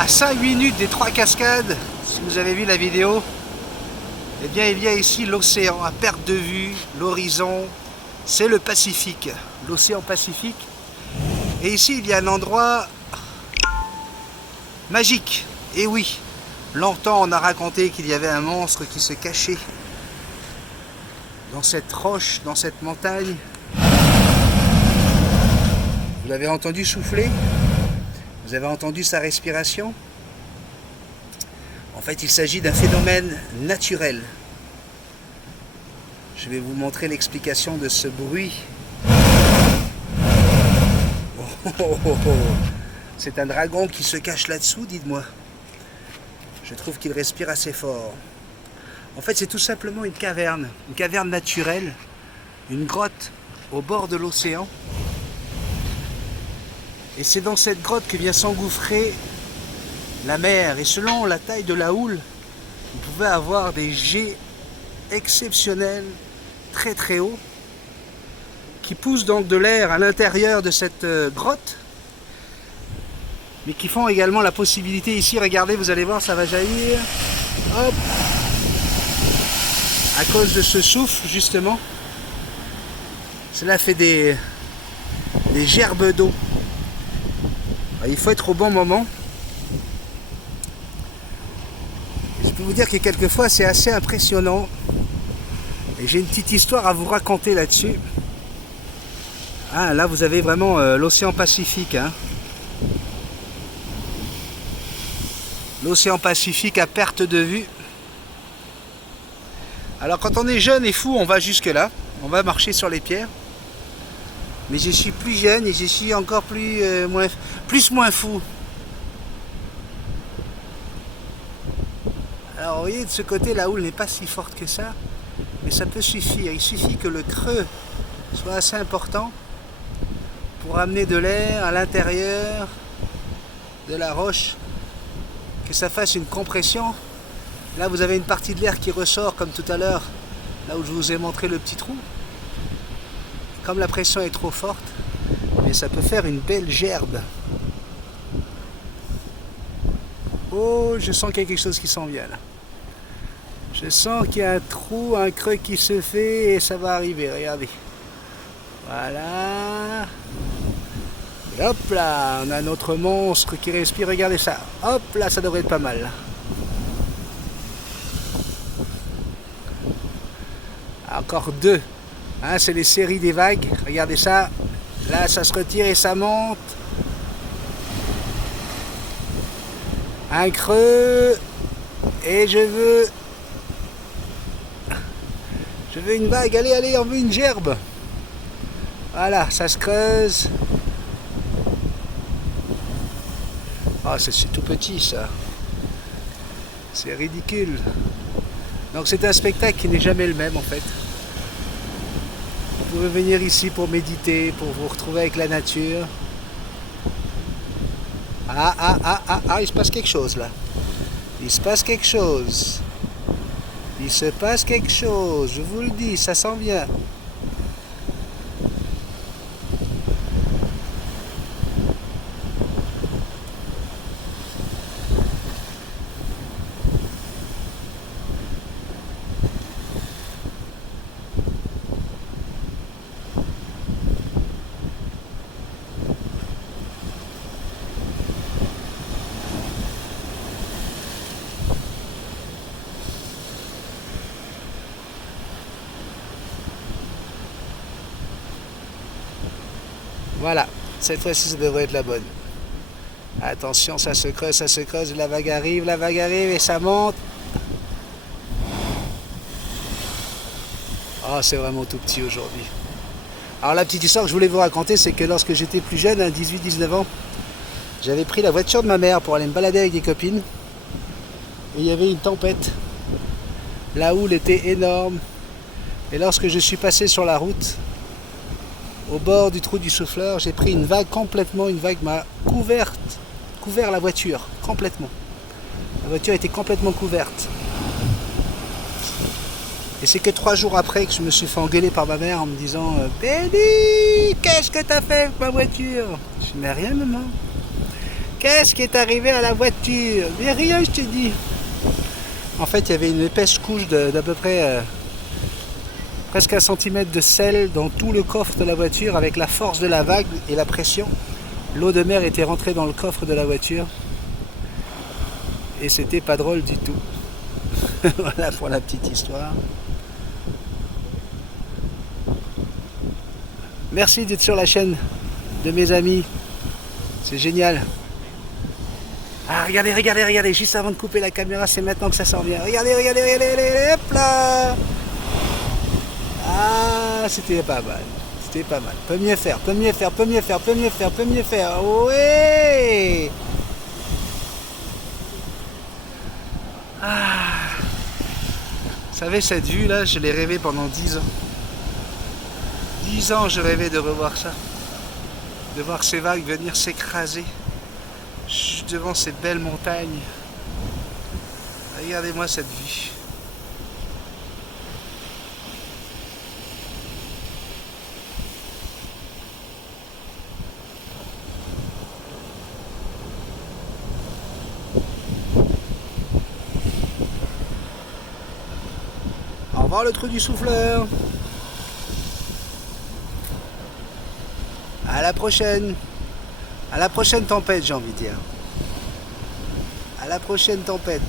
À 5 minutes des 3 cascades, si vous avez vu la vidéo, eh bien il y a ici l'océan à perte de vue, l'horizon, c'est le Pacifique, l'océan Pacifique. Et ici il y a un endroit magique. Et oui, longtemps on a raconté qu'il y avait un monstre qui se cachait dans cette roche, dans cette montagne. Vous l'avez entendu souffler? Vous avez entendu sa respiration? En fait, il s'agit d'un phénomène naturel. Je vais vous montrer l'explication de ce bruit. C'est un dragon qui se cache là-dessous, dites-moi. Je trouve qu'il respire assez fort. En fait, c'est tout simplement une caverne naturelle, une grotte au bord de l'océan. Et c'est dans cette grotte que vient s'engouffrer la mer. Et selon la taille de la houle, vous pouvez avoir des jets exceptionnels, très très hauts, qui poussent donc de l'air à l'intérieur de cette grotte, mais qui font également la possibilité ici, regardez, vous allez voir, ça va jaillir, hop, à cause de ce souffle justement, cela fait des gerbes d'eau. Il faut être au bon moment. Et je peux vous dire que quelquefois c'est assez impressionnant. Et j'ai une petite histoire à vous raconter là-dessus. Ah, là vous avez vraiment l'océan Pacifique. Hein. L'océan Pacifique à perte de vue. Alors quand on est jeune et fou, on va jusque là. On va marcher sur les pierres. Mais je suis plus jeune et je suis encore moins fou. Alors vous voyez, de ce côté, la houle n'est pas si forte que ça, mais ça peut suffire. Il suffit que le creux soit assez important pour amener de l'air à l'intérieur de la roche, que ça fasse une compression. Là, vous avez une partie de l'air qui ressort, comme tout à l'heure, là où je vous ai montré le petit trou. Comme la pression est trop forte, mais ça peut faire une belle gerbe. Oh, je sens qu'il y a quelque chose qui s'en vient là. Je sens qu'il y a un trou, un creux qui se fait et ça va arriver, regardez. Voilà. Et hop là, on a notre monstre qui respire, regardez ça. Hop là, ça devrait être pas mal. Là. Encore deux. Hein, c'est les séries des vagues, regardez ça, là ça se retire et ça monte. Un creux, et je veux une vague, allez, on veut une gerbe. Voilà, ça se creuse. Ah, c'est tout petit ça, c'est ridicule. Donc c'est un spectacle qui n'est jamais le même en fait. Vous pouvez venir ici pour méditer, pour vous retrouver avec la nature. Ah, il se passe quelque chose là. Il se passe quelque chose. Il se passe quelque chose, je vous le dis, ça s'en vient. Voilà, cette fois-ci ça devrait être la bonne. Attention, ça se creuse, la vague arrive et ça monte. Oh, c'est vraiment tout petit aujourd'hui. Alors la petite histoire que je voulais vous raconter, c'est que lorsque j'étais plus jeune, à 18-19 ans, j'avais pris la voiture de ma mère pour aller me balader avec des copines. Et il y avait une tempête. La houle était énorme. Et lorsque je suis passé sur la route, au bord du trou du souffleur, j'ai pris une vague m'a couvert la voiture, complètement. La voiture était complètement couverte. Et c'est que 3 jours après que je me suis fait engueuler par ma mère en me disant Benny, qu'est-ce que t'as fait avec ma voiture? Je dis mais rien maman. Qu'est-ce qui est arrivé à la voiture? Mais rien, je t'ai dit. En fait, il y avait une épaisse couche d'à peu près presque 1 centimètre de sel dans tout le coffre de la voiture avec la force de la vague et la pression. L'eau de mer était rentrée dans le coffre de la voiture et c'était pas drôle du tout. Voilà pour la petite histoire. Merci d'être sur la chaîne de mes amis. C'est génial. Ah, regardez, regardez, regardez, juste avant de couper la caméra, c'est maintenant que ça sent bien. Regardez, regardez, regardez, regardez, hop là. Ah, c'était pas mal. C'était pas mal. Peut mieux faire, peut mieux faire, peut mieux faire, peut mieux faire, peut mieux faire. Ouais. Ah. Vous savez, cette vue là, je l'ai rêvé pendant 10 ans. 10 ans, je rêvais de revoir ça. De voir ces vagues venir s'écraser devant ces belles montagnes. Regardez-moi cette vue. Au revoir le trou du souffleur. À la prochaine. À la prochaine tempête, j'ai envie de dire. À la prochaine tempête.